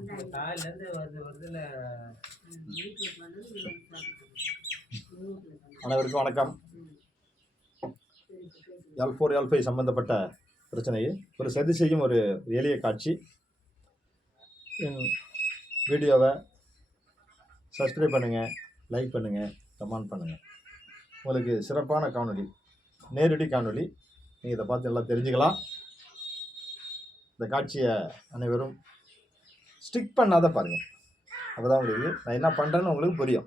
இந்த வருது வருதுல. அனைவருக்கும் வணக்கம். எல் ஃபோர் எல் ஃபைவ் சம்பந்தப்பட்ட பிரச்சனையை ஒரு சதி செய்யும் ஒரு எளிய காட்சி. என் வீடியோவை சப்ஸ்கிரைப் பண்ணுங்கள் லைக் பண்ணுங்கள் கமெண்ட் பண்ணுங்கள் உங்களுக்கு சிறப்பான காணொளி நேரடி காணொளி. நீங்கள் இதை பார்த்து எல்லாம் தெரிஞ்சுக்கலாம். இந்த காட்சியை அனைவரும் ஸ்டிக் பண்ணாத பாருங்கள் அப்போ தான் உங்களுக்கு நான் என்ன பண்ணுறேன்னு உங்களுக்கு புரியும்.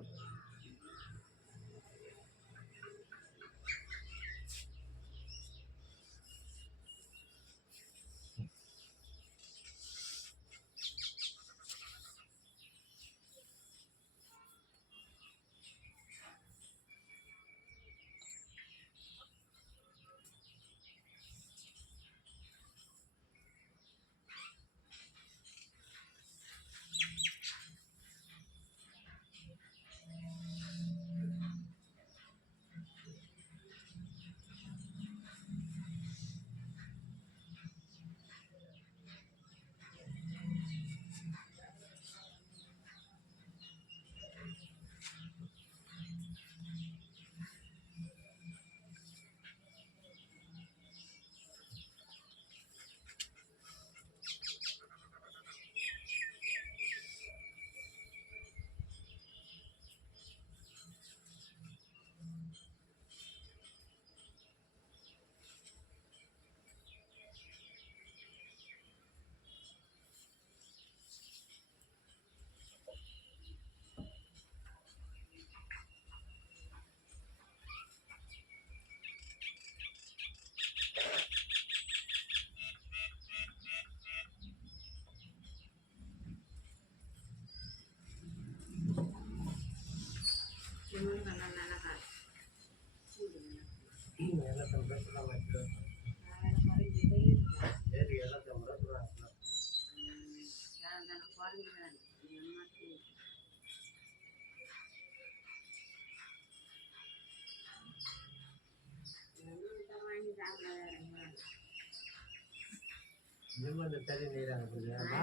அந்த சரி நீராக புரியாமா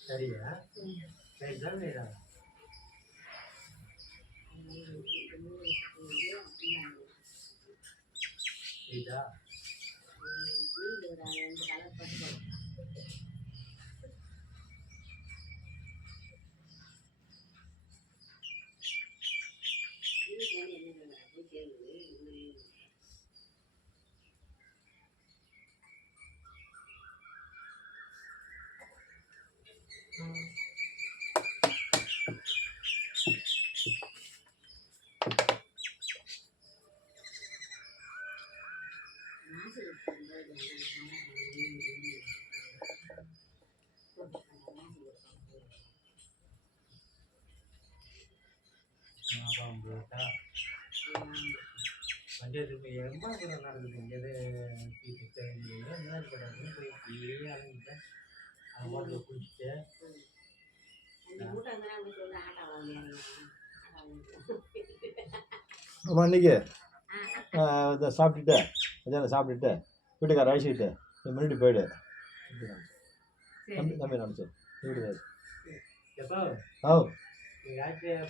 சரியா சரி தான் நீராக இதா? பாம்பு போட்டா பஞ்சாயத்து எம்மா கூட நடக்குது? இங்கே என்ன பண்ணாங்க போய் இப்படியே அலைஞ்சிட்டேன் அது மாட்டில் குடிச்சிட்டு ஆமாம் இன்றைக்கி இதை சாப்பிட்டுட்டு. மத்தியானம் சாப்பிட்டுட்டு. வீட்டுக்கார அழைச்சிக்கிட்டு நீ முன்னாடி போயிடு. தம்பி தம்பி நினச்சி வீட்டுக்காரு ஓ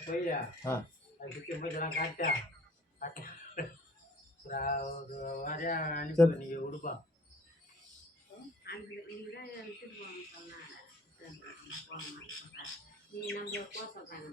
போய்யா? ஆ. அது சுற்றி போய்லாம் காட்டா காட்ட ஒரு வாரியா சரி. அனுப்பி நீங்கள் உடுப்பா நீ நம்ம போக சொல்றாங்க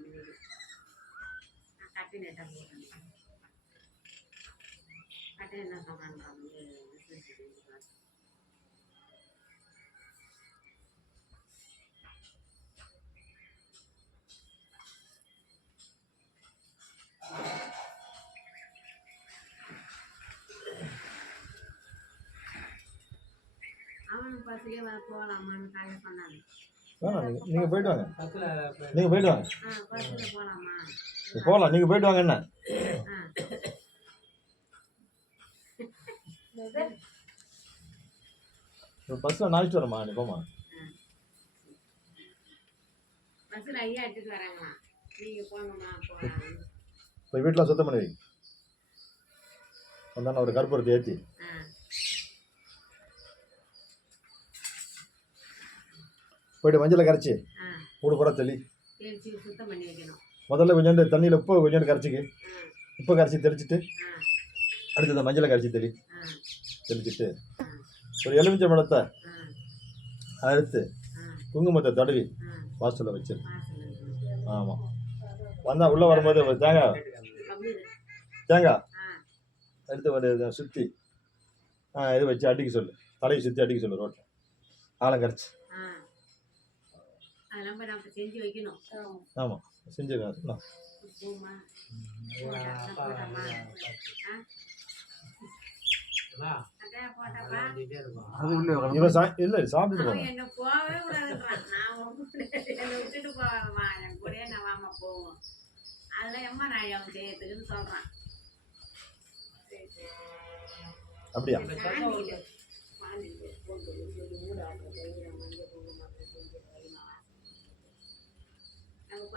வேணாம் நீங்கள் நீங்கள் போயிட்டு வாங்க. நீங்கள் போயிட்டு வாங்க. போகலாமா நீங்கள் போயிட்டு வாங்க என்ன? பஸ்ஸில் நாளைக்கு வரமா நீ போமா பஸ்ஸில் ஐயா எடுத்துட்டு வராங்களா நீங்கள் போங்கம்மா போகலாம் போய் வீட்டில் சுத்தம் பண்ணி வை. வந்தானே ஒரு கற்பூரத்தை ஏற்றி ஆ போயிட்டு மஞ்சளை கரைச்சி ஆ. மூணு புறா தெளி தேய்ச்சி சுத்தம் பண்ணி வைக்கணும். முதல்ல கொஞ்சோண்டு தண்ணியில் உப்பு கொஞ்சோண்டு கரைச்சிக்கு. உப்பு கரைச்சி தெளிச்சிட்டு அடுத்து இந்த மஞ்சளை கரைச்சி தெளி. தெளிச்சிட்டு ஒரு எலுமிச்சை பழத்தை அறுத்து குங்குமத்தை தடவி வாசலில் வச்சு வாசல் இருக்கு. ஆமாம் வந்தால் உள்ளே வரும்போது ஒரு தேங்காய். தேங்காய் எடுத்து ஒரு இதை சுற்றி இது வச்சு அடிக்க சொல்லு. தலையை சுற்றி அடிக்க சொல்லு ரோட்டில் ஆழம் கரைச்சி. அதெல்லாம் போய் நம்ம செஞ்சு வைக்கணும் ஆமாம் செஞ்சுருக்கேன் பூமா போட்டோமா அம்மா, அதான்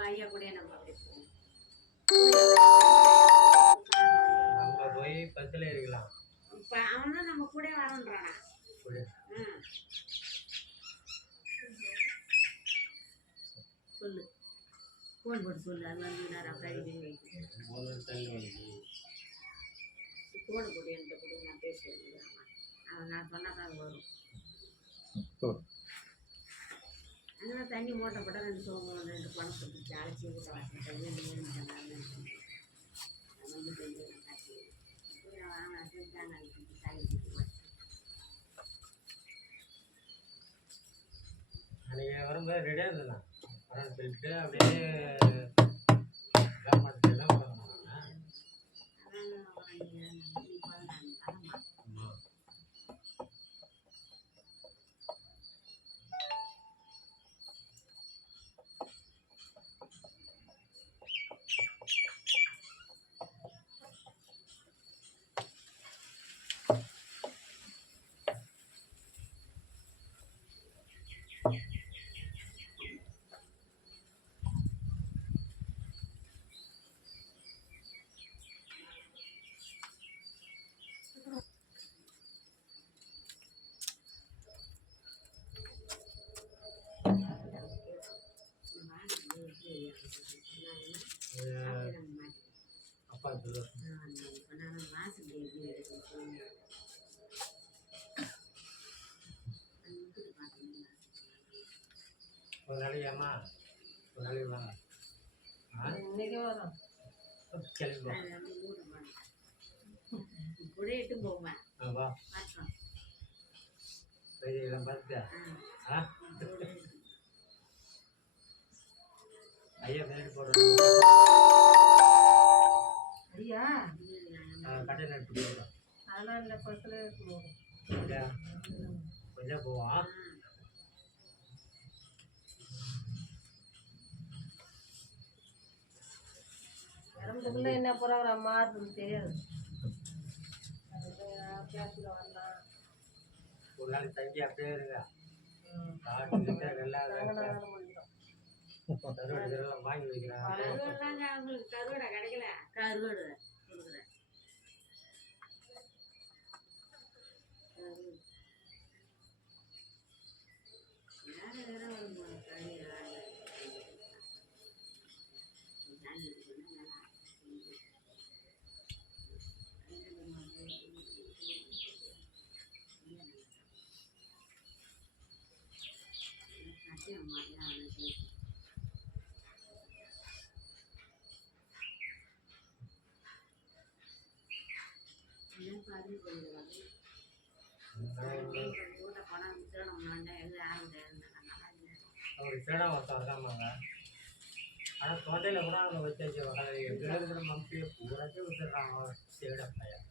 பையா கூடயே நம்ம அப்படி போவோம் நம்ம போய் பஸ்ஸில் இருக்கலாம். இப்ப அவன் தான் நம்ம கூட வரன்றானா. கூட. சொல்லு. ஃபோன் போட்டு சொல்லு. அது வந்து நான் வந்து ஃபோனை போட்டு என்கிட்ட கொடு நான் பேசுவேன் அவன் நான் சொன்னா தான் வரும். அதனால தண்ணி மூட்டை போட்டால் ரெண்டு சோகம் ரெண்டு பணம் கொடுத்துச்சு. அழைச்சி ஊட்ட வாசல் தண்ணி வந்து வாங்க செஞ்சாங்க தண்ணி அன்றைக்கி வரும்போது ரெடியாக இருந்தேன் சொல்லிட்டு அப்படியே அப்பா சொல்லு ஒரு நாளைக்கு வாங்க ஆ கிளம்பி வா. குடையிட்டு போவேன் ஆ, ஐயா பின்னாடி போடுறோம் ஐயா. கட்டை நட்டு போடுறோம் அதெல்லாம் இல்லை பக்கத்தில் இருக்கணும் கொஞ்சம் போவோம் இறந்ததுக்குள்ள என்ன ப்ரோக்ராம் மாறுதுன்னு தெரியாது. பேசுல வரலாம். ஒரு நாளைக்கு தங்கி அப்படியே இருங்க. கருவாடு இதெல்லாம் அவங்களுக்கு கிடைக்கல கருவாடு கொடுக்குறேன் வேற வேற ஒரு கறி வேற. தண்ணி இருக்குன்னா நல்லா சத்தியம் மாதிரி ஒரு சேடா ஒருத்தன் இருக்காமாங்க ஆனால் தொண்டையில் கூட அவங்க வச்சு இருக்கிற மம்மியை பூராச்சும் விட்டுறாங்க சேடா பையன்.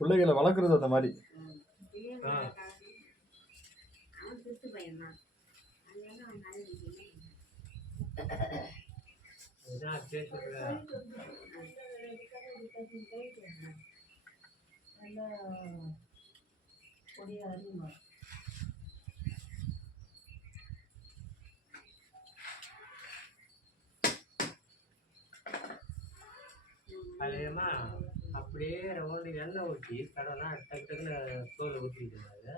பிள்ளைகளை வளர்க்குறது அந்த மாதிரி. அவன் திருட்டு பையன் தான் நல்ல நல்லா பொடியாக அறியுமா அதுமா அப்படியே ரவுண்டு எண்ணெய் ஊற்றி கடனா டக்கு டக்குன்னு தோல் ஊற்றிட்டு இருந்தாங்க.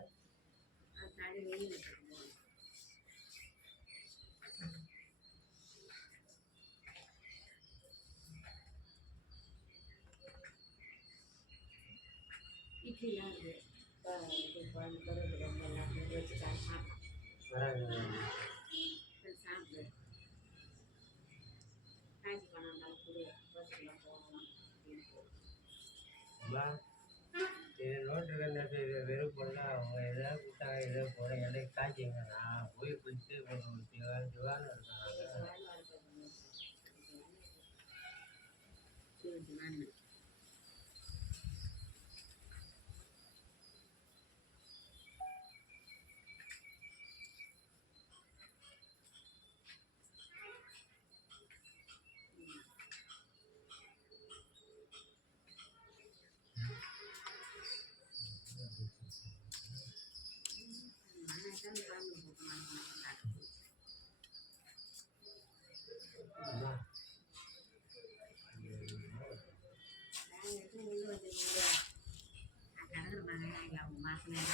தடவி வெளியில் போகணும் இது எல்லாம் வச்சு சாப்பிடு பணம் இருந்தாலும் இது நோட்டு கண்ணு வெறும் அவங்க எதாவது கொடுத்தாங்க போகிறேன் எனக்கு காய்ச்சிங்க நான் போய் குளிச்சு ஒரு திவான் இருக்காங்க Yeah.